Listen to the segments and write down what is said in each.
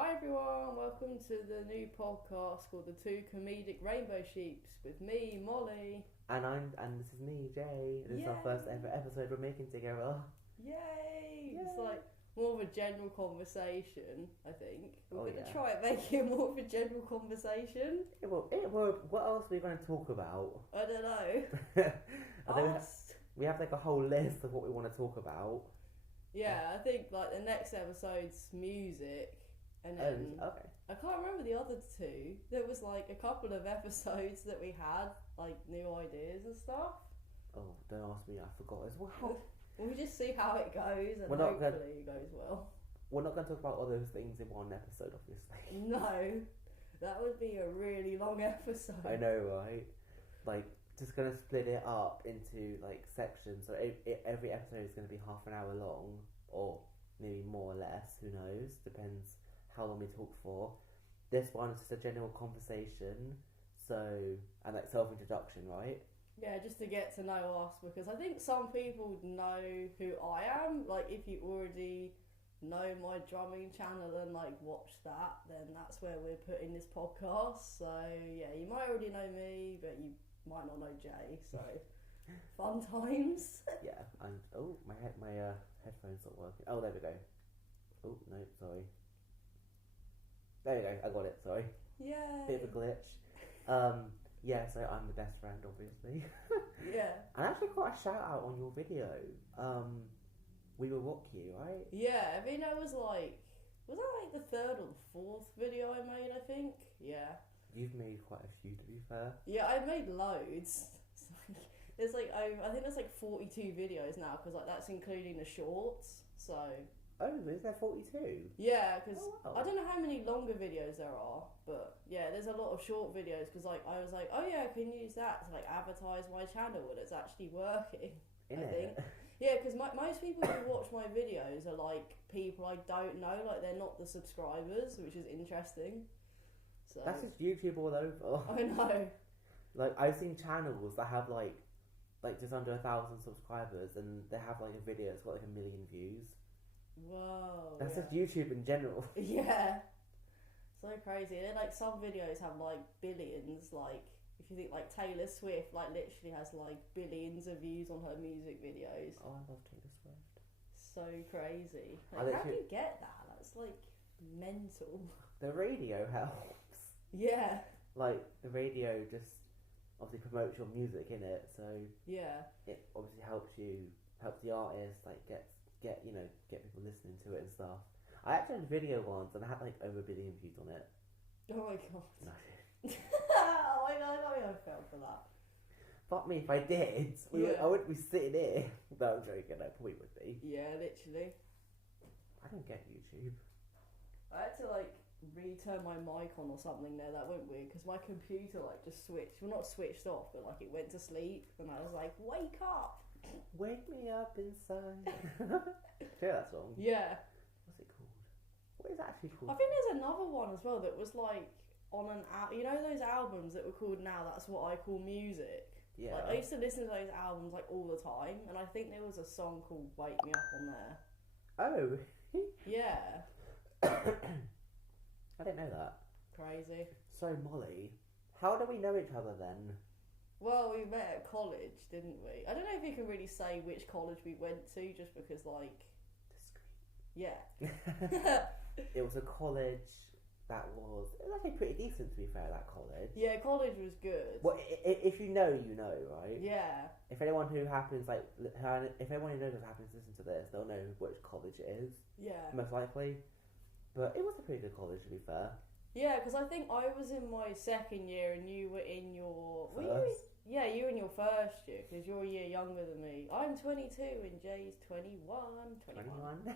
Hi everyone, welcome to the new podcast called the Two Comedic Rainbow Sheeps with me, Molly. And this is me, Jay. This is our first ever episode we're making together. Yay! It's like more of a general conversation, I think. We're going to yeah. try and make it more of a general conversation. What else are we going to talk about? I don't know. We have like a whole list of what we want to talk about. Yeah, I think like the next episode's music. And then I can't remember the other two. There was like a couple of episodes that we had like new ideas and stuff. Oh, don't ask me, I forgot as well. We'll just see how it goes and hopefully it goes well. We're not going to talk about all those things in one episode, obviously. No, that would be a really long episode. I know, right? Like, just going to split it up into like sections. So every episode is going to be half an hour long, or maybe more or less, who knows, depends how long we talk for. This one is just a general conversation, and like self-introduction, right? Yeah, just to get to know us, because I think some people know who I am. Like, if you already know my drumming channel and like watch that, then that's where we're putting this podcast. So yeah, you might already know me, but you might not know Jay. So fun times. Yeah, and my headphones not working. Oh, there we go. Oh no, sorry. There you go, I got it, sorry. Yay. Bit of a glitch. Yeah, so I'm the best friend, obviously. Yeah. And I actually got a shout out on your video. We Will Rock You, right? Yeah, I mean, was that like the third or the fourth video I made, I think? Yeah. You've made quite a few, to be fair. Yeah, I've made loads. There's like, I think there's like 42 videos now, because like that's including the shorts, so... Oh, is there 42? Yeah, because wow. I don't know how many longer videos there are, but yeah, there's a lot of short videos, because like I was like, oh yeah, I can use that to like advertise my channel, and it's actually working. I think. Yeah, because most people who watch my videos are like people I don't know, like they're not the subscribers, which is interesting. So that's just YouTube all over. I know. Like, I've seen channels that have like just under 1,000 subscribers, and they have like a video that's got like 1 million views. Whoa. That's just YouTube in general. Yeah. So crazy. And like some videos have like billions, like if you think like Taylor Swift like literally has like billions of views on her music videos. Oh, I love Taylor Swift. So crazy. Like, how do you get that? That's like mental. The radio helps. Yeah. Like the radio just obviously promotes your music in it, so yeah, it obviously helps the artist like get people listening to it and stuff. I actually had a video once and I had like over 1 billion views on it. Oh my god. No. Oh my god, I fell for that. Fuck me if I did. I wouldn't be sitting here. No, I'm joking, I probably would be. Yeah, literally. I don't get YouTube. I had to like return my mic on or something there. That went weird because my computer like just switched. Well, not switched off, but like it went to sleep, and I was like, "Wake up! Wake me up inside." Do you hear that song? Yeah. What's it called? What is it actually called? I think there's another one as well that was like on an you know those albums that were called Now That's What I Call Music. Yeah. Like, I used to listen to those albums like all the time, and I think there was a song called "Wake Me Up" on there. Oh. Yeah. I didn't know that. Crazy. So Molly, how do we know each other then? Well, we met at college, didn't we? I don't know if you can really say which college we went to, just because, like... Discreet. Yeah. It was a college that was... It was actually pretty decent, to be fair, that college. Yeah, college was good. Well, if you know, you know, right? Yeah. If anyone who happens, like... If anyone who knows what happens to listen to this, they'll know which college it is. Yeah. Most likely. But it was a pretty good college, to be fair. Yeah, because I think I was in my second year and you were in your... First? You were in your first year, because you're a year younger than me. I'm 22 and Jay's 21. 21?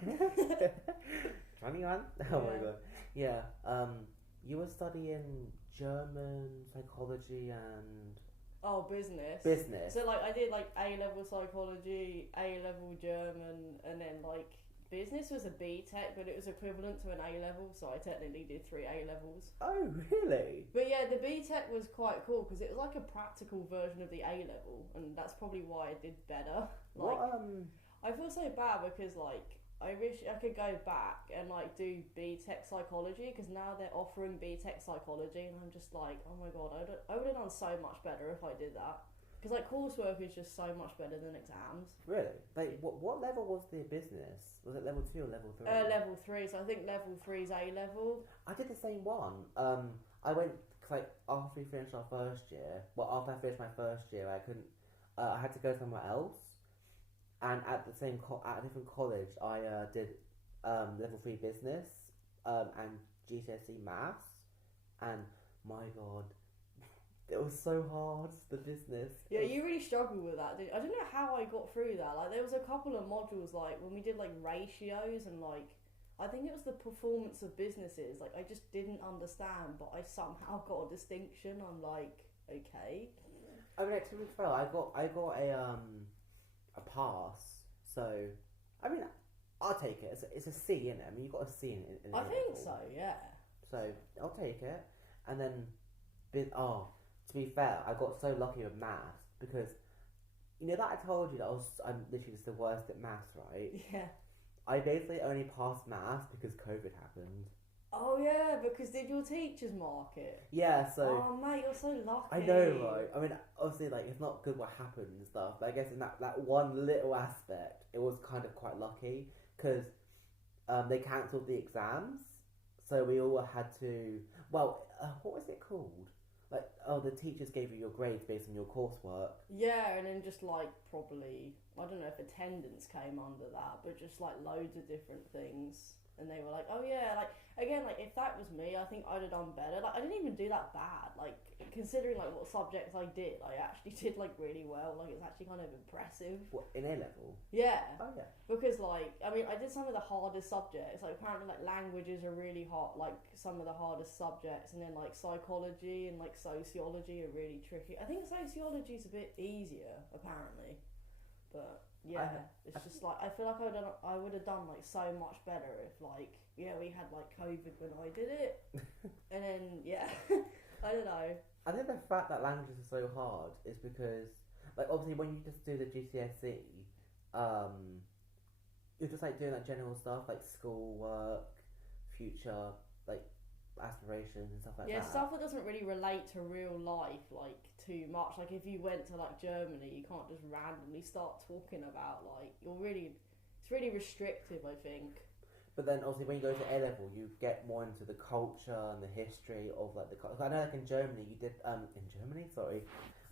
21? Oh my god. Yeah. You were studying German, psychology and... Oh, business. Business. So, like, I did, like, A-level psychology, A-level German, and then, like... Business was a B-Tech, but it was equivalent to an A-level, so I technically did 3 A-levels. Oh, really? But yeah, the B-Tech was quite cool, because it was like a practical version of the A-level, and that's probably why I did better. Like, What, I feel so bad, because, like, I wish I could go back and like do BTEC psychology, because now they're offering BTEC psychology, and I'm just like, oh my god, I would have done so much better if I did that. Because like coursework is just so much better than exams. Really? Like what level was the business? Was it level 2 or level 3? Level 3. So I think level 3 is A level. I did the same one. I went like after we finished our first year. Well, after I finished my first year, I couldn't. I had to go somewhere else. And at the same at a different college, I did level 3 business and GCSE maths, and my god, it was so hard, the business. Yeah, you really struggled with that, didn't you? I don't know how I got through that. Like there was a couple of modules like when we did like ratios and like I think it was the performance of businesses. Like I just didn't understand, but I somehow got a distinction. I'm like, okay. I mean, to be fair, I got a pass, so I mean I'll take it. It's a C, isn't it? I mean you got a C in I think so, yeah. So I'll take it, and then to be fair, I got so lucky with maths because you know that I told you that I'm literally just the worst at maths, right? Yeah. I basically only passed maths because COVID happened. Oh yeah, because did your teachers mark it? Yeah, so... Oh mate, you're so lucky. I know, right? I mean, obviously, like, it's not good what happened and stuff, but I guess in that one little aspect, it was kind of quite lucky, because they cancelled the exams, so we all had to... Well, what was it called? Like, the teachers gave you your grades based on your coursework. Yeah, and then just, like, probably... I don't know if attendance came under that, but just, like, loads of different things. And they were like, oh yeah, like, again, like, if that was me, I think I'd have done better. Like, I didn't even do that bad. Like, considering, like, what subjects I did, I actually did, like, really well. Like, it's actually kind of impressive. What, in A-level? Yeah. Oh, yeah. Because, like, I mean, I did some of the hardest subjects. Like, apparently, like, languages are really hard, like, some of the hardest subjects. And then, like, psychology and, like, sociology are really tricky. I think sociology's a bit easier, apparently. But... yeah, it's just like I feel like I would have done like so much better if like we had like COVID when I did it, and then I don't know. I think the fact that languages are so hard is because like obviously when you just do the GCSE, you're just like doing like general stuff like school work, future like aspirations and stuff like that. Yeah, stuff that doesn't really relate to real life like too much. Like if you went to like Germany, you can't just randomly start talking about like it's really restrictive, I think. But then obviously when you go to A level, you get more into the culture and the history of like I know like in Germany you did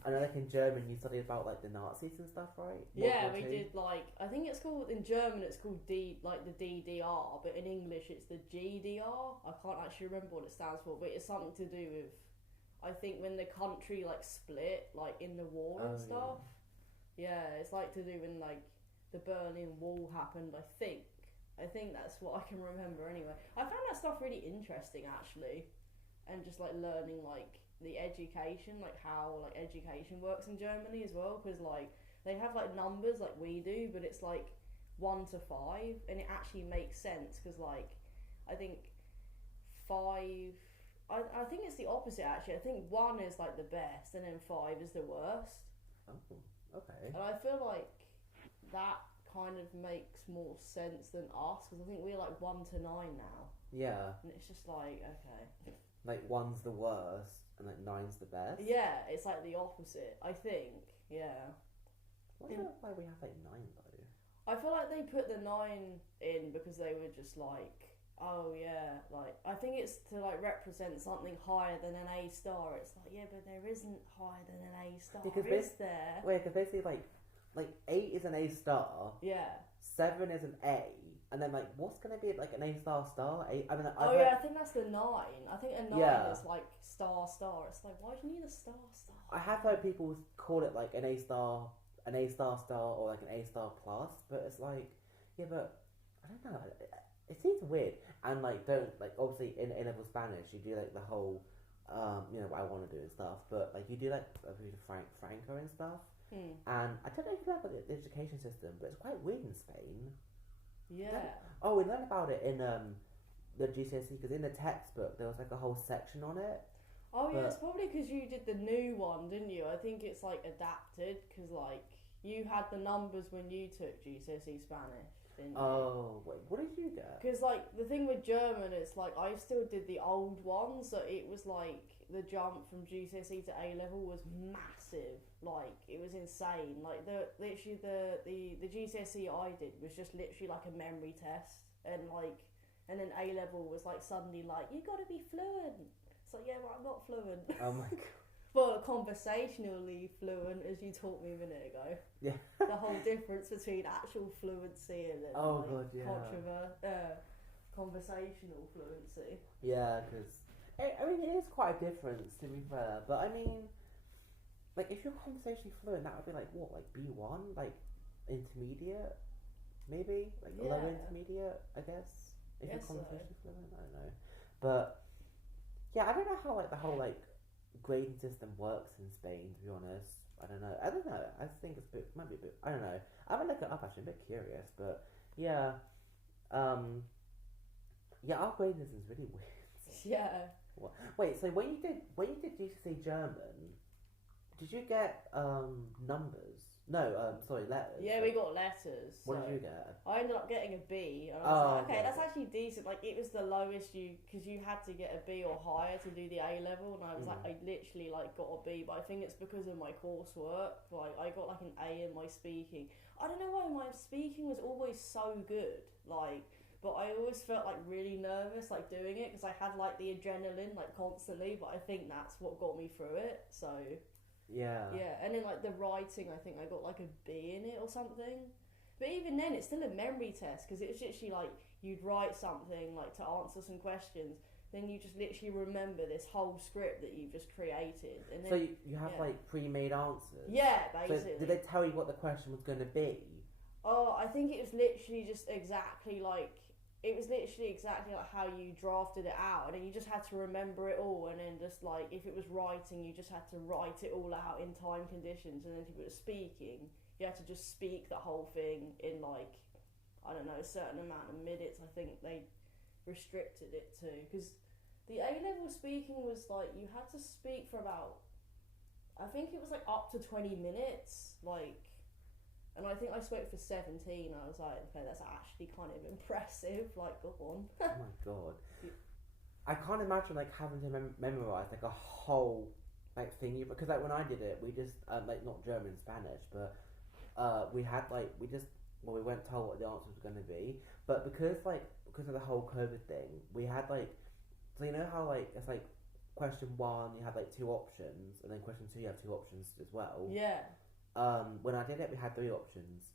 I know like in German you studied about like the Nazis and stuff, right? Yeah, we did like I think it's called in German it's called the DDR, but in English it's the GDR. I can't actually remember what it stands for, but it's something to do with I think when the country like split like in the war and stuff. Yeah, it's like to do when like the Berlin Wall happened. I think that's what I can remember anyway. I found that stuff really interesting actually, and just like learning like the education, like how like education works in Germany as well, because like they have like numbers like we do, but it's like 1 to 5, and it actually makes sense because like I think 5. I think it's the opposite actually. I think 1 is like the best, and then 5 is the worst. Oh, okay. And I feel like that kind of makes more sense than us, because I think we're like 1 to 9 now. Yeah. And it's just like okay. Like 1's the worst. And like 9's the best? Yeah, it's like the opposite, I think. Yeah. I wonder why we have like 9 though. I feel like they put the 9 in because they were just like, oh yeah, like I think it's to like represent something higher than an A star. It's like, yeah, but there isn't higher than an A star, is there? Wait, because basically like 8 is an A star. Yeah. 7 is an A. And then, like, what's going to be, like, an A-star? 8? I mean, I think that's the 9. I think a 9 is, like, star. It's like, why do you need a star? I have heard people call it, like, an A-star, or, like, an A-star plus. But it's like, yeah, but, I don't know. It seems weird. And, like, obviously, in A-level Spanish, you do, like, the whole, what I want to do and stuff. But, like, you do, like, Franco and stuff. And I don't know if you know about the education system, but it's quite weird in Spain. Yeah. We learned about it in the GCSE because in the textbook there was like a whole section on it. Oh yeah, it's probably because you did the new one, didn't you? I think it's like adapted because like you had the numbers when you took GCSE Spanish. didn't you? Oh, wait, what did you get? Because, like, the thing with German, it's like, I still did the old one, so it was like, the jump from GCSE to A level was massive. Like, it was insane. Like, the GCSE I did was just literally like a memory test, and then A level was like suddenly like, you gotta be fluent. It's like, yeah, but I'm not fluent. Oh my god. But conversationally fluent, as you taught me a minute ago. Yeah. The whole difference between actual fluency and then conversational fluency. Yeah, because I mean it is quite a difference, to be fair. But I mean, like if you're conversationally fluent, that would be like what, like B1, like intermediate, maybe like lower intermediate, I guess. If you're conversationally fluent, I don't know. But yeah, I don't know how like the whole like grading system works in Spain, to be honest. I don't know. I think it's might be a bit. I don't know. I haven't looked it up actually. I'm a bit curious, but yeah, yeah. Our grading system is really weird. Yeah. What? Wait. So when you did GCSE German, did you get numbers? No. Sorry, letters. Yeah, we got letters. What did you get? I ended up getting a B. And I was like, okay, okay. that's actually decent. Like, it was the lowest because you had to get a B or higher to do the A level, and I was like, I literally like got a B. But I think it's because of my coursework. Like, I got like an A in my speaking. I don't know why my speaking was always so good. Like, but I always felt like really nervous like doing it because I had like the adrenaline like constantly. But I think that's what got me through it. So. Yeah. Yeah, and then like the writing, I think I got like a B in it or something. But even then, it's still a memory test because it's literally like you'd write something like to answer some questions, then you just literally remember this whole script that you've just created. And then, so you have like pre-made answers. Yeah, basically. So did they tell you what the question was going to be? Oh, I think it was literally just exactly like. It was literally exactly like how you drafted it out, and then you just had to remember it all, and then just like if it was writing, you just had to write it all out in time conditions, and then if it was speaking, you had to just speak the whole thing in like, I don't know, a certain amount of minutes. I think they restricted it to, because the A level speaking was like you had to speak for about, I think it was like up to 20 minutes, like. And I think I spoke for 17. I was like, okay, that's actually kind of impressive. Like, go on. Oh my god. I can't imagine like having to memorize like a whole like thingy, because like when I did it, we just like not German, Spanish, but we had like we weren't told what the answer was going to be, but because of the whole COVID thing, we had like, so you know how like it's like question 1 you have like 2 options, and then question 2 you have 2 options as well. Yeah. When I did it, we had 3 options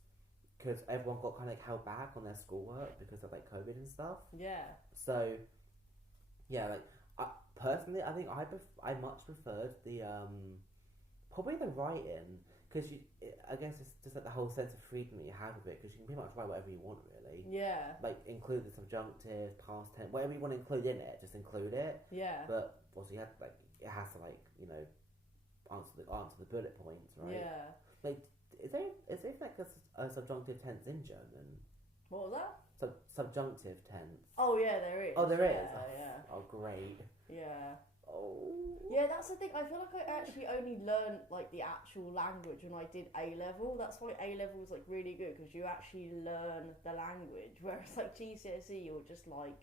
because everyone got kind of like held back on their schoolwork because of like COVID and stuff. Yeah. So, yeah, like personally, I think I much preferred the probably the writing, because I guess it's just like the whole sense of freedom that you have with it, because you can pretty much write whatever you want, really. Yeah. Like include the subjunctive, past tense, whatever you want to include in it, just include it. Yeah. But also you have like it has to like answer the bullet points, right? Yeah. Like, is there like a subjunctive tense in German? What was that? Subjunctive tense. Oh yeah, there is. Oh, there is. Yeah. Oh, great. Yeah. Oh. Yeah, that's the thing. I feel like I actually only learned like the actual language when I did A level. That's why A level was like really good, because you actually learn the language. Whereas like GCSE, you're just like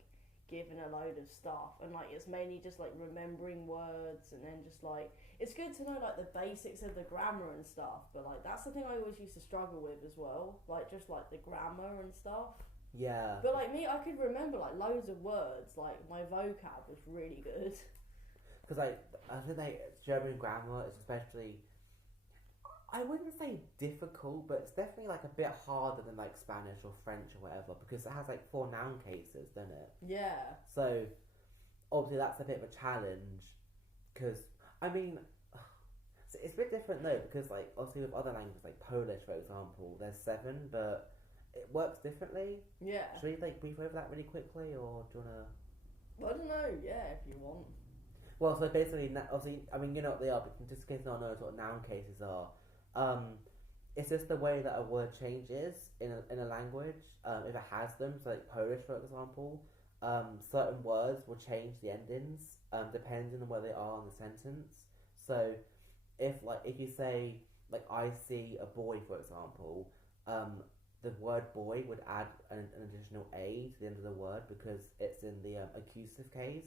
given a load of stuff, and like it's mainly just like remembering words, and then just like it's good to know like the basics of the grammar and stuff, but like that's the thing I always used to struggle with as well, like just like the grammar and stuff. Yeah. But like me, I could remember like loads of words, like my vocab was really good. Because I think German grammar is especially, I wouldn't say difficult, but it's definitely like a bit harder than like Spanish or French or whatever, because it has like 4 noun cases, doesn't it? Yeah. So obviously that's a bit of a challenge, because I mean it's a bit different though, because like obviously with other languages like Polish, for example, there's 7, but it works differently. Yeah. Should we like brief over that really quickly, or do you wanna? I don't know. Yeah, if you want. Well, so basically, obviously, I mean, you know what they are, but just in case no one knows what noun cases are, it's just the way that a word changes in a language, if it has them. So like Polish, for example, certain words will change the endings, depending on where they are in the sentence. So if you say like I see a boy, for example, the word boy would add an additional A to the end of the word because it's in the accusative case.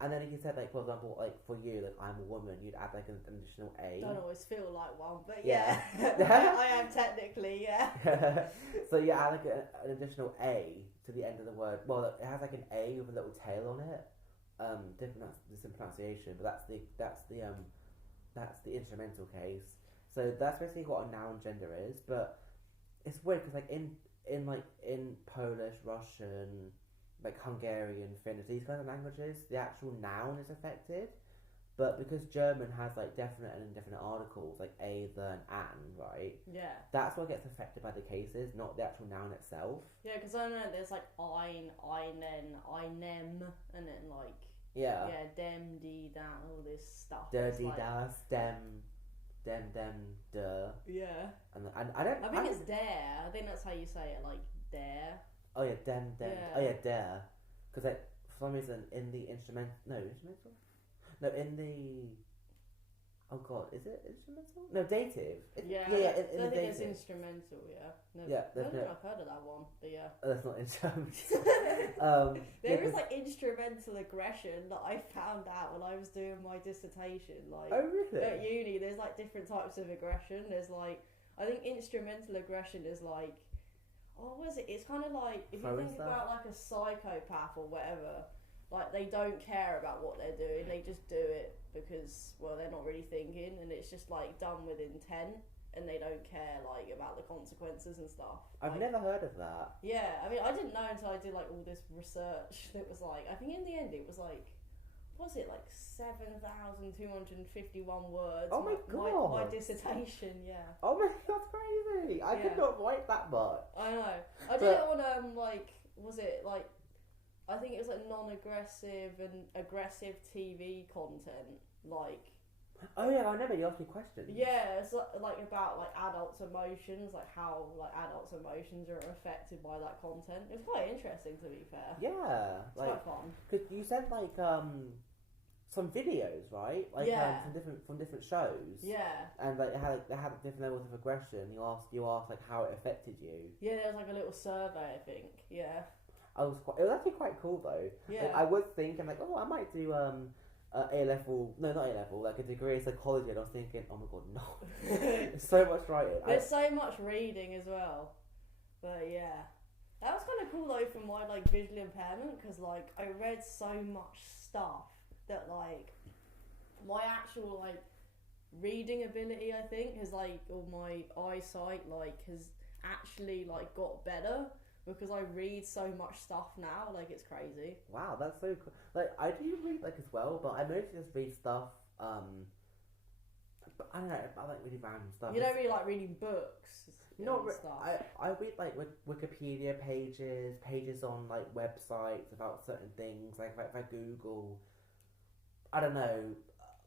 And then if you said, like, for example, like, for you, like, I'm a woman, you'd add, like, an additional A. Don't always feel like one, but Yeah. I am technically, yeah. So you add, like, an additional A to the end of the word. Well, it has, like, an A with a little tail on it. Different pronunciation, but that's the instrumental case. So that's basically what a noun gender is, but it's weird because, like, in Polish, Russian, like Hungarian, Finnish, these kind of languages, the actual noun is affected, but because German has, like, definite and indefinite articles, like a, the, and an, right? Yeah. That's what gets affected by the cases, not the actual noun itself. Yeah, because I know there's, like, ein, einen, einem, and then, like, yeah, dem, die, dan, all this stuff. Dirty, like, das, dem, der. Yeah. And I think it's der. I think that's how you say it, like, der. Oh yeah, dem. Yeah. Oh yeah, der. Because, like, for some reason in the instrumental. No, in the. Oh god, is it instrumental? No, dative. Yeah. In I the think dative. it's instrumental. Yeah. No, Yeah, I don't think I've heard of that one, but yeah. Oh, that's not instrumental. There is, like, instrumental aggression that I found out when I was doing my dissertation. Like, oh really? at uni, there's, like, different types of aggression. There's, like, I think instrumental aggression is like, oh, what is it? It's kind of like, if you think about, like, a psychopath or whatever, like, they don't care about what they're doing, they just do it because, well, they're not really thinking, and it's just, like, done with intent, and they don't care, like, about the consequences and stuff. I've like, never heard of that. Yeah, I mean, I didn't know until I did, like, all this research that was, like, I think in the end it was, like, what was it, like, 7,251 words. Oh my god! My dissertation, yeah. Oh my god, that's crazy! I could not write that much. I know. I did it on, like, was it, like, I think it was, like, non-aggressive and aggressive TV content, like. Oh yeah, I remember you asked me questions. Yeah, it's like about, like, adults' emotions, like how, like, adults' emotions are affected by that content. It's quite interesting, to be fair. Yeah, it's quite fun. Cause you sent, like, some videos, right? Like, from different shows. Yeah. And, like, they had different levels of aggression. You asked like how it affected you. Yeah, there was, like, a little survey, I think. Yeah. It was actually quite cool though. Yeah. Like, I was thinking, like, oh, I might do A-level, no, not A-level, like a degree in psychology, and I was thinking, oh my god, no. It's so much writing. There's so much reading as well. But yeah. That was kind of cool though for my, like, visual impairment, because, like, I read so much stuff that, like, my actual, like, reading ability, I think, has, like, or my eyesight, like, has actually, like, got better. Because I read so much stuff now, like, it's crazy. Wow, that's so cool. Like, I do read, like, as well, but I mostly just read stuff, but I don't know, I like really random stuff. You don't really like reading books? Stuff. I read, like, Wikipedia pages on, like, websites about certain things, like, if I Google, I don't know,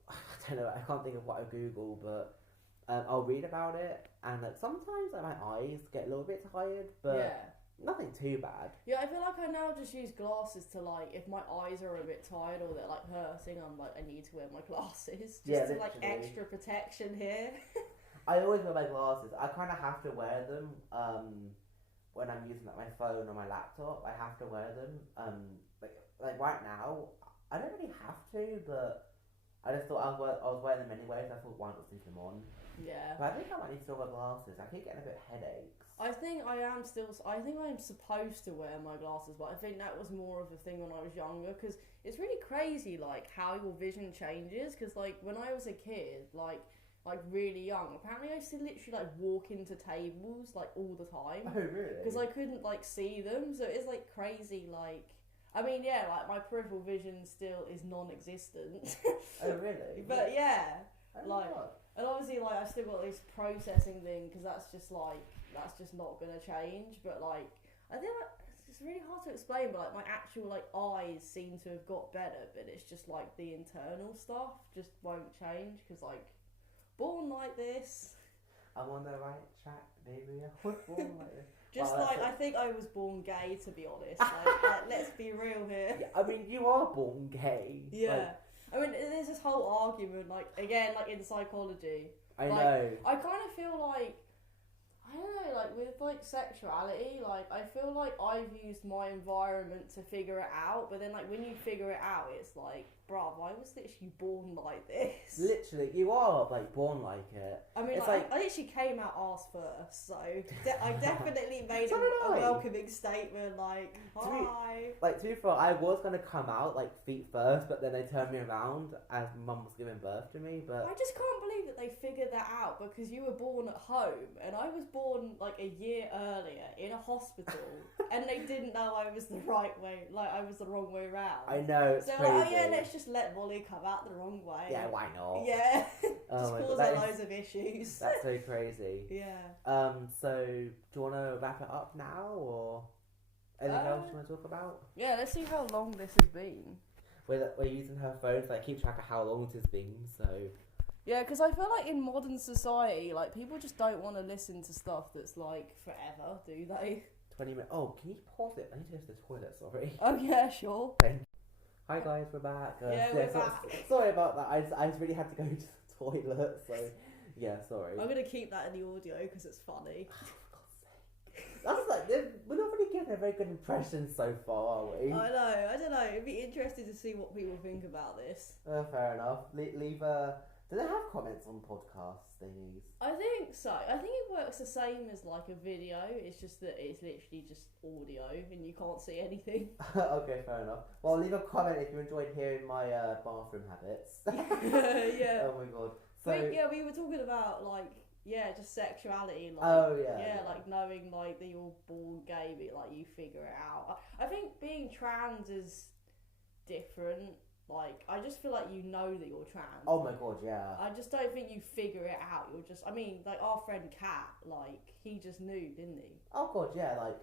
I can't think of what I Google, but I'll read about it, and, like, sometimes, like, my eyes get a little bit tired, but... Yeah. Nothing too bad. Yeah, I feel like I now just use glasses to, like, if my eyes are a bit tired or they're, like, hurting, I'm like, I need to wear my glasses. Just to, like, extra protection here. I always wear my glasses. I kind of have to wear them when I'm using, like, my phone or my laptop. I have to wear them. Like right now, I don't really have to, but I just thought I was wearing them anyway, so I thought, why not stick them on? Yeah. But I think I might need to wear glasses. I keep getting a bit of headaches. I think I am supposed to wear my glasses, but I think that was more of a thing when I was younger, because it's really crazy, like, how your vision changes, because, like, when I was a kid, like really young, apparently I used to literally, like, walk into tables, like, all the time. Oh, really? Because I couldn't, like, see them, so it's, like, crazy, like, I mean, yeah, like, my peripheral vision still is non-existent. Oh, really? But, yeah, oh, like, and obviously, like, I've still got this processing thing, because that's just not going to change, but, like, I think it's really hard to explain, but, like, my actual, like, eyes seem to have got better, but it's just, like, the internal stuff just won't change, because, like, born like this. I'm on the right track, baby. I was born like this. Just like, I think I was born gay, to be honest. Like, let's be real here. Yeah, I mean, you are born gay. Yeah. I mean, there's this whole argument, like, again, like, in psychology. I know. I kind of feel like, I don't know, like with like sexuality, like I feel like I've used my environment to figure it out, but then like when you figure it out, it's like, bruv, I was literally born like this. Literally, you are like born like it. I mean, it's like, I literally came out arse first, so I definitely made So a did I. welcoming statement, like, hi. Like, to be fair, I was gonna come out like feet first, but then they turned me around as mum was giving birth to me. But I just can't believe that they figured that out, because you were born at home and I was born like a year earlier in a hospital and they didn't know I was the right way, like I was the wrong way round. I know, it's so crazy. like, oh yeah, let's just let Molly come out the wrong way. Yeah, why not? Yeah. Oh Just my cause God, her loads of issues. That's so crazy. Yeah. So do you want to wrap it up now, or anything else you want to talk about? Yeah, let's see how long this has been. We're using her phone, so I keep track of how long it has been. So yeah, because I feel like in modern society, like people just don't want to listen to stuff that's like forever, do they? 20 minutes. Oh, can you pause it? I need to go to the toilet. Sorry. Oh yeah, sure. Hi guys, we're back. Yeah, we're back. Sorry about that. I just really had to go to the toilet. So yeah, sorry. I'm gonna keep that in the audio because it's funny. For God's sake. That's like we're not really giving a very good impression so far, are we? I don't know. It'd be interesting to see what people think about this. Fair enough. Leave do they have comments on podcast thingies? I think so. I think it works the same as like a video. It's just that it's literally just audio and you can't see anything. Okay, fair enough. Well, leave a comment if you enjoyed hearing my bathroom habits. Yeah. Oh my god. So we were talking about like just sexuality. Like, oh yeah. Yeah, like knowing like that you're born gay, but like you figure it out. I think being trans is different. Like, I just feel like you know that you're trans. Oh my god, yeah. I just don't think you figure it out. You're just, I mean, like our friend Kat, like he just knew, didn't he? Oh god, yeah. Like,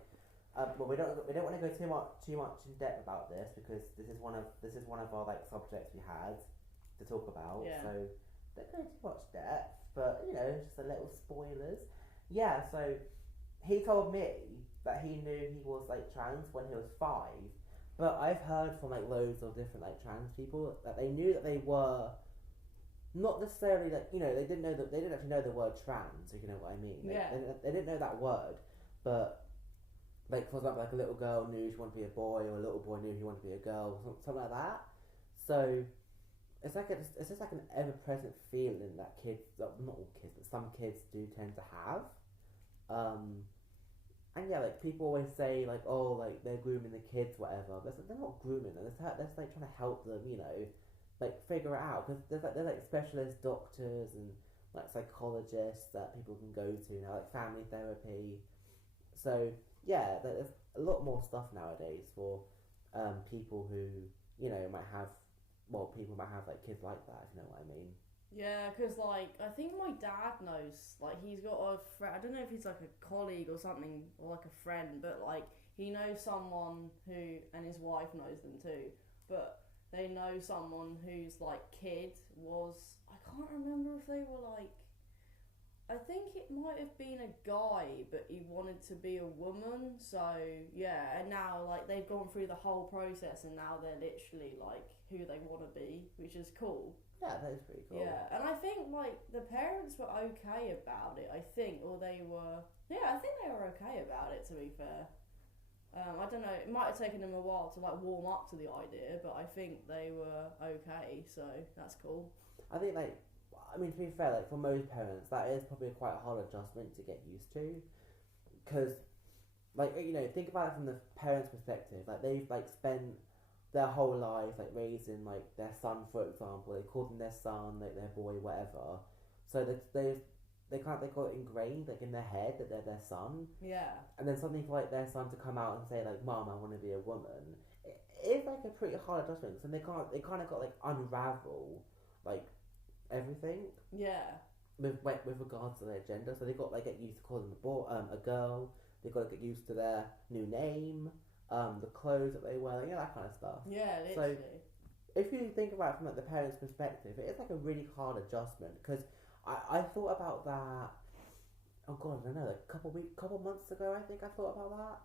well, we don't want to go too much in depth about this because this is one of our like subjects we had to talk about. Yeah. So don't go too much depth, but you know, just a little spoilers. Yeah. So he told me that he knew he was like trans when he was 5. But I've heard from like loads of different like trans people that they knew that they were not necessarily like, you know, they didn't actually know the word trans, if you know what I mean. Yeah. They didn't know that word, but like for example, like a little girl knew she wanted to be a boy, or a little boy knew he wanted to be a girl, something like that. So it's just like an ever-present feeling that kids, not all kids, but some kids do tend to have. And yeah, like people always say like, oh, like they're grooming the kids, whatever. They're not grooming them. They're like trying to help them, you know, like figure it out. Because there's like specialist doctors and like psychologists that people can go to now, like family therapy. So yeah, there's a lot more stuff nowadays for people who, you know, people might have like kids like that, if you know what I mean. Yeah, because like I think my dad knows, like he's got a friend. I don't know if he's like a colleague or something, or like a friend, but like he knows someone who, and his wife knows them too. But they know someone whose like kid was, I can't remember if they were like, I think it might have been a guy, but he wanted to be a woman. So yeah, and now like they've gone through the whole process, and now they're literally like who they want to be, which is cool. Yeah, that is pretty cool. Yeah, and I think like the parents were okay about it. I think they were okay about it. To be fair, I don't know. It might have taken them a while to like warm up to the idea, but I think they were okay. So that's cool. I think to be fair, like for most parents, that is probably quite a hard adjustment to get used to, because like, you know, think about it from the parents' perspective. Like they've like spent their whole life like raising like their son, for example. They call them their son, like their boy, whatever. So they got it ingrained like in their head that they're their son. Yeah. And then something for like their son to come out and say like, "Mom, I want to be a woman." It is like a pretty hard adjustment, and they kind of got like unravel like everything. Yeah. With regards to their gender, so they got like get used to calling a girl. They got to get used to their new name. The clothes that they wear, you know, that kind of stuff. Yeah, literally. So, if you think about it from like the parents' perspective, it is like a really hard adjustment, because I thought about that. Oh god, I don't know, like a couple months ago, I think I thought about that,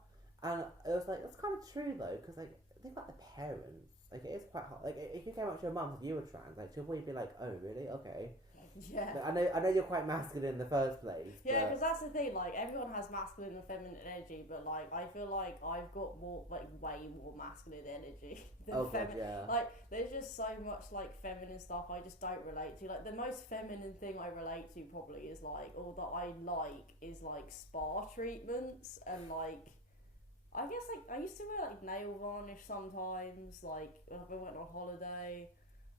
and it was like, that's kind of true though, because like think about the parents. Like it is quite hard. Like if you came up to your mum and you were trans, like she'll probably be like, "Oh really? Okay." Yeah. Like, I know you're quite masculine in the first place. Yeah, but... because that's the thing. Like, everyone has masculine and feminine energy, but like, I feel like I've got more, like, way more masculine energy than feminine. Yeah. Like, there's just so much like feminine stuff I just don't relate to. Like, the most feminine thing I relate to probably is like, or that I like is like spa treatments and like. I guess like I used to wear like nail varnish sometimes, like if I went on holiday,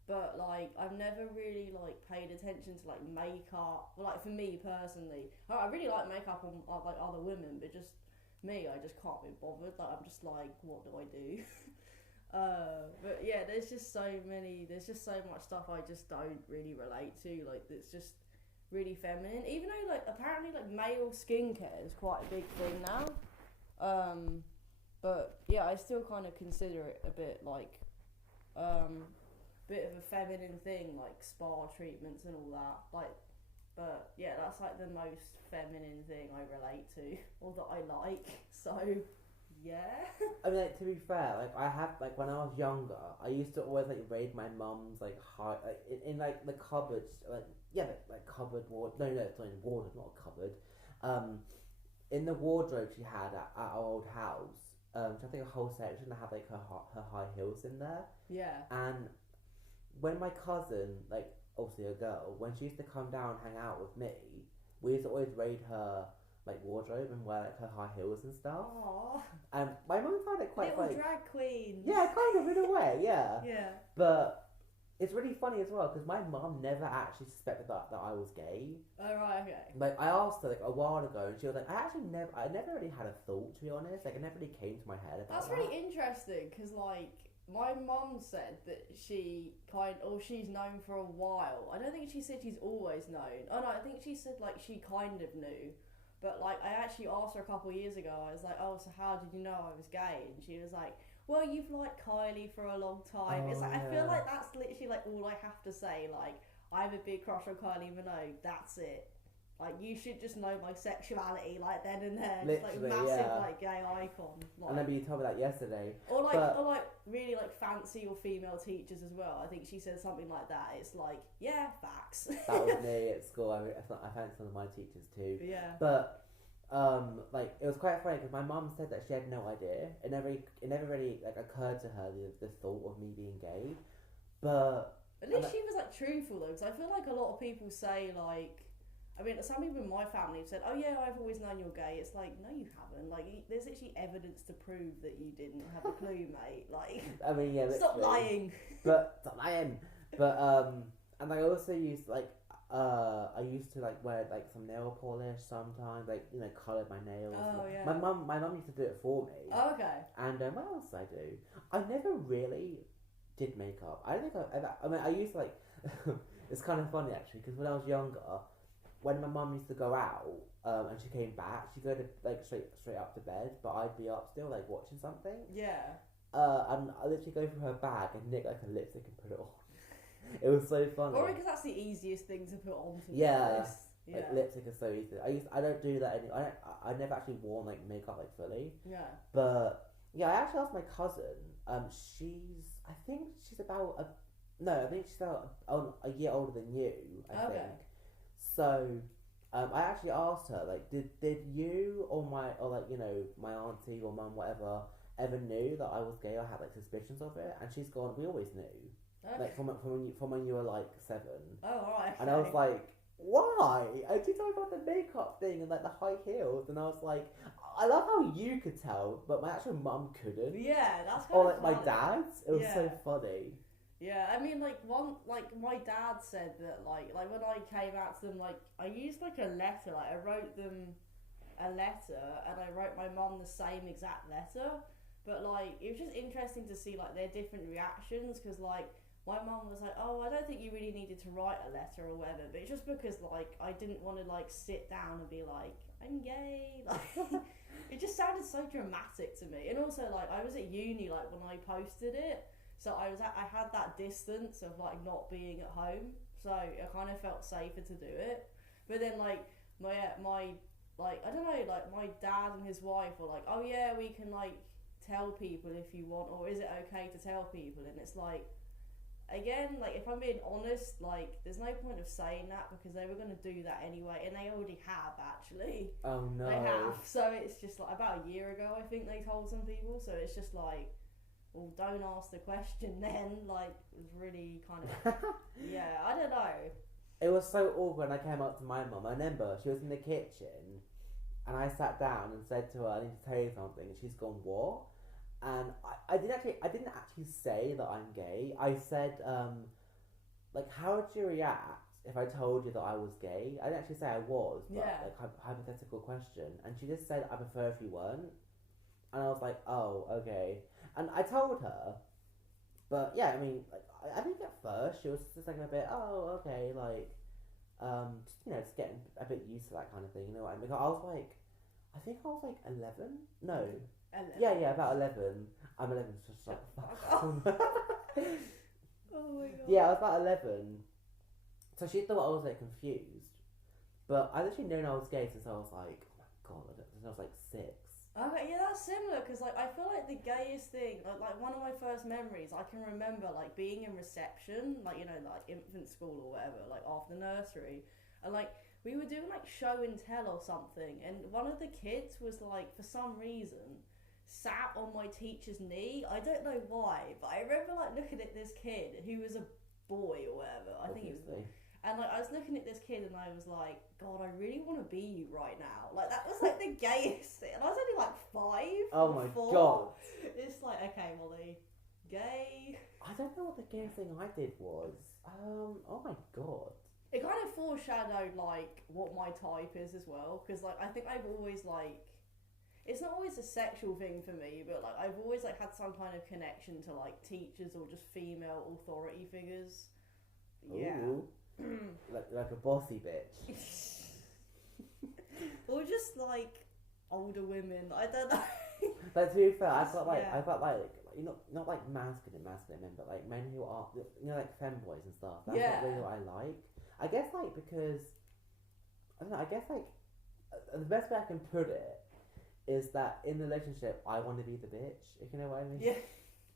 but like I've never really like paid attention to like makeup. Well, like for me personally, I really like makeup on like other women, but just me, I just can't be bothered. Like I'm just like, what do I do? But yeah, there's just so much stuff I just don't really relate to. Like it's just really feminine, even though like apparently like male skincare is quite a big thing now. But yeah, I still kind of consider it a bit like, bit of a feminine thing, like spa treatments and all that. Like, but yeah, that's like the most feminine thing I relate to, or that I like. So, yeah. I mean, like, to be fair, like I have like when I was younger, I used to always like raid my mum's like high like in like the cupboards, like cupboard ward. No, it's not in wardrobe, not a cupboard. In the wardrobe she had at our old house. I think a whole section that had like her high heels in there. Yeah. And when my cousin, like obviously a girl, when she used to come down and hang out with me, we used to always raid her like wardrobe and wear like her high heels and stuff. Aww. And my mum found it quite little like drag queen. yeah, kind of in a way, yeah. Yeah. But it's really funny as well because my mum never actually suspected that I was gay. Oh right, okay. Like I asked her like a while ago, and she was like, I never really had a thought, to be honest. Like it never really came to my head about That's really interesting because like my mum said that she's known for a while. I don't think she said she's always known. Oh no, I think she said like she kind of knew. But like I actually asked her a couple of years ago. I was like, oh, so how did you know I was gay? And she was like, well, you've liked Kylie for a long time. Oh, it's like yeah. I feel like that's literally like all I have to say. Like I have a big crush on Kylie Minogue. That's it. Like you should just know my sexuality like then and there. Just like massive like gay icon. Like, I remember you told me that yesterday. Or like really like fancy or female teachers as well. I think she said something like that. It's like yeah, facts. That was me at school. I fancy some of my teachers too. Yeah. But like it was quite funny because my mum said that she had no idea. It never really like occurred to her the thought of me being gay. But at least she was like truthful though, because I feel like a lot of people say like. I mean, some people in my family have said, "Oh yeah, I've always known you're gay." It's like, no, you haven't. Like, there's actually evidence to prove that you didn't have a clue, mate. Like, I mean, yeah, stop lying. But stop lying. But and I also used like I used to like wear like some nail polish sometimes, like you know, colour my nails. Oh yeah. My mum used to do it for me. Oh, okay. And what else did I do? I never really did makeup. I don't think I mean, I used to like. It's kind of funny actually because when I was younger. When my mum used to go out and she came back, she'd go to like straight up to bed, but I'd be up still like watching something. Yeah. And I literally go through her bag and nick like a lipstick and put it on. It was so funny. Probably because that's the easiest thing to put on. To yeah. Yeah. Like lipstick is so easy. I don't do that anymore. I never actually worn like makeup like fully. Yeah. But yeah, I actually asked my cousin. I think she's about a year older than you. I think. So, I actually asked her, like, did you or my auntie or mum, whatever, ever knew that I was gay or had like suspicions of it? And she's gone, we always knew, like from when you were like 7. Oh, alright. And I was like, why? I did talk about the makeup thing and like the high heels, and I was like, I love how you could tell, but my actual mum couldn't. Yeah, that's kind or of like funny. my dad's. It was so funny. Yeah, I mean, like my dad said that, like when I came out to them, like I used like a letter, like I wrote them a letter, and I wrote my mum the same exact letter, but like it was just interesting to see like their different reactions, because like my mum was like, oh, I don't think you really needed to write a letter or whatever, but it's just because like I didn't want to like sit down and be like, I'm gay, like it just sounded so dramatic to me, and also like I was at uni like when I posted it. So I had that distance of like not being at home, so I kind of felt safer to do it. But then like my like I don't know, like my dad and his wife were like, oh yeah, we can like tell people if you want, or is it okay to tell people? And it's like, again, like, if I'm being honest, like, there's no point of saying that because they were going to do that anyway, and they already have, actually. Oh no. They have. So it's just like about a year ago, I think they told some people. So it's just like, well, don't ask the question then. Like, it was really kind of, yeah, I don't know. It was so awkward when I came up to my mum. I remember she was in the kitchen, and I sat down and said to her, "I need to tell you something." And she's gone, "What?" And I didn't actually say that I'm gay. I said, like, how would you react if I told you that I was gay? I didn't actually say I was, but like, hypothetical question. And she just said, "I prefer if you weren't." And I was like, "Oh, okay." And I told her, but yeah, I mean, like, I think at first she was just like a bit, "Oh, okay," like, just, you know, just getting a bit used to that kind of thing, you know what I mean? Because I was like, I think I was like 11? No. 11. Yeah, about 11. I'm 11, so just like, fuck. Oh my god. Yeah, I was about 11. So she thought I was like confused. But I literally known I was gay since I was like, oh my god, since I was like 6. Okay, yeah, that's similar, because like, I feel like the gayest thing, like one of my first memories, I can remember like being in reception, like, you know, like infant school or whatever, like after nursery, and like we were doing like show and tell or something, and one of the kids was like, for some reason, sat on my teacher's knee. I don't know why, but I remember like looking at this kid who was a boy or whatever. I think he was a boy. And like, I was looking at this kid and I was like, God, I really want to be you right now. Like, that was like the gayest thing. And I was only like 5. Oh my 4. god. It's like, okay, Molly, gay. I don't know what the gayest thing I did was. Oh my god. It kind of foreshadowed like what my type is as well. Because like, I think I've always like, it's not always a sexual thing for me, but like, I've always like had some kind of connection to like teachers or just female authority figures. Yeah. Ooh. like a bossy bitch. Or just like older women. I don't know. But to be fair, I've got like you know, not like masculine men, but like men who are, you know, like femboys and stuff. That's not really what I like. I guess like, because I don't know. I guess like the best way I can put it is that in the relationship, I want to be the bitch. If you know what I mean. Yeah.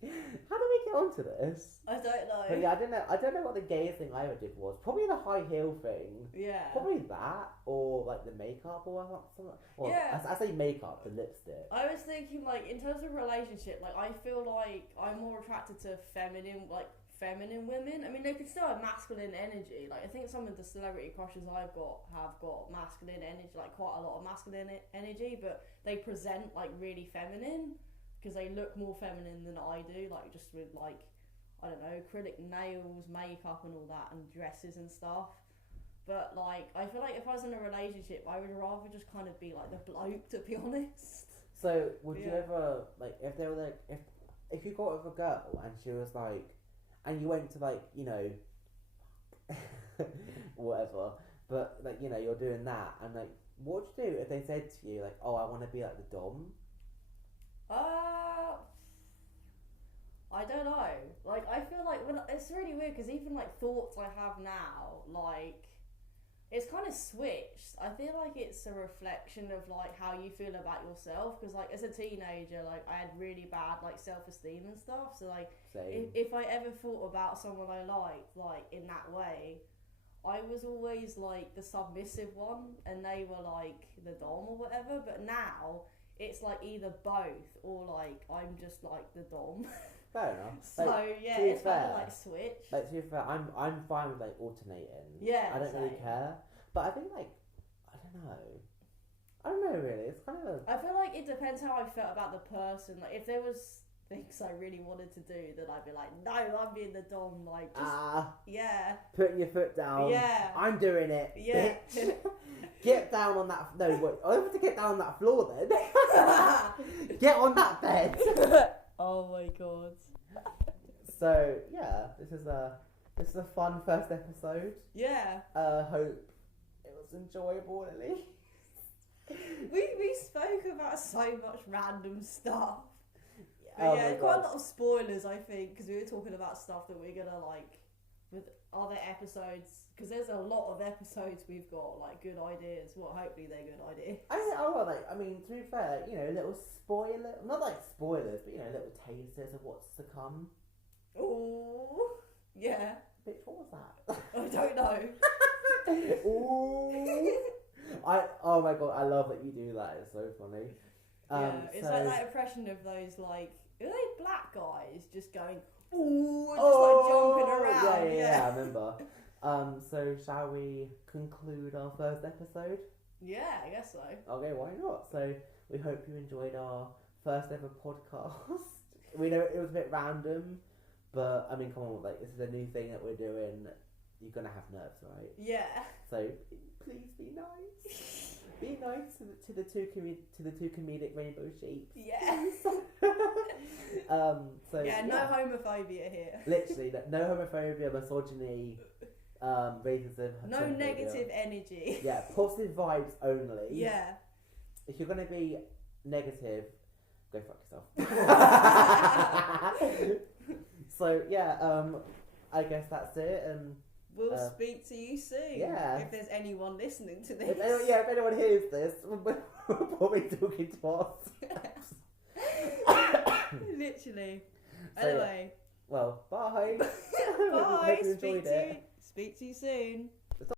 How do we get onto this? I don't know. But yeah, I don't know what the gayest thing I ever did was. Probably the high heel thing. Yeah. Probably that, or like the makeup, or something. Well, yeah. I say makeup, the lipstick. I was thinking, like, in terms of relationship, like, I feel like I'm more attracted to feminine women. I mean, they could still have masculine energy. Like, I think some of the celebrity crushes I've got have got masculine energy, like quite a lot of masculine energy, but they present like really feminine. Because they look more feminine than I do, like just with like, I don't know, acrylic nails, makeup and all that, and dresses and stuff. But like, I feel like if I was in a relationship, I would rather just kind of be like the bloke, to be honest. So would you ever, like, if they were like, if you got with a girl and she was like, and you went to like, you know, whatever, but like, you know, you're doing that, and like, what would you do if they said to you like, oh, I want to be like the dom? I don't know. Like, I feel like it's really weird, because even like thoughts I have now, like, it's kind of switched. I feel like it's a reflection of like how you feel about yourself. Because like as a teenager, like I had really bad like self-esteem and stuff. So like if I ever thought about someone I liked like in that way, I was always like the submissive one, and they were like the dom or whatever. But now it's like either both, or like I'm just like the dom. Fair enough. So like, yeah, it's kind of like switch. Like, to be fair, I'm fine with like alternating. Yeah, I don't really care. But I think like, I don't know really. It's kind of. I feel like it depends how I felt about the person. Like if there was things I really wanted to do, then I'd be like, no, I'm being the dom. Like just yeah. Putting your foot down. Yeah. I'm doing it. Yeah. Bitch. Get down on that. No, wait. I have to get down on that floor then. Get on that bed. Oh my god. So yeah, this is a fun first episode. Yeah. Hope it was enjoyable at least. We spoke about so much random stuff. Oh yeah, quite a lot of spoilers, I think, because we were talking about stuff that we're gonna like with other episodes. Because there's a lot of episodes we've got like good ideas. Well, hopefully they're good ideas. I mean, to be fair, you know, little spoiler, not like spoilers, but you know, little tasters of what's to come. Oh, yeah. don't know. Ooh. Oh my god, I love that you do that. It's so funny. It's so, like that impression of those like, are they black guys just going ooh, just like jumping around? Yeah, I remember. So shall we conclude our first episode? Yeah, I guess so. Okay, why not? So we hope you enjoyed our first ever podcast. We know it was a bit random, but I mean, come on, like this is a new thing that we're doing. You're gonna have nerves, right? Yeah. So please be nice. Be nice to the two comedic rainbow sheeps. Yes. So no homophobia here. Literally, no homophobia, misogyny, racism. No xenophobia. negative energy. Yeah, positive vibes only. Yeah. If you're gonna be negative, go fuck yourself. So yeah, I guess that's it, and we'll speak to you soon. Yeah. If there's anyone listening to this. If anyone hears this, we're probably talking to us. Literally. So, anyway. Well, bye. Bye. Hope you enjoyed it. Speak to you soon.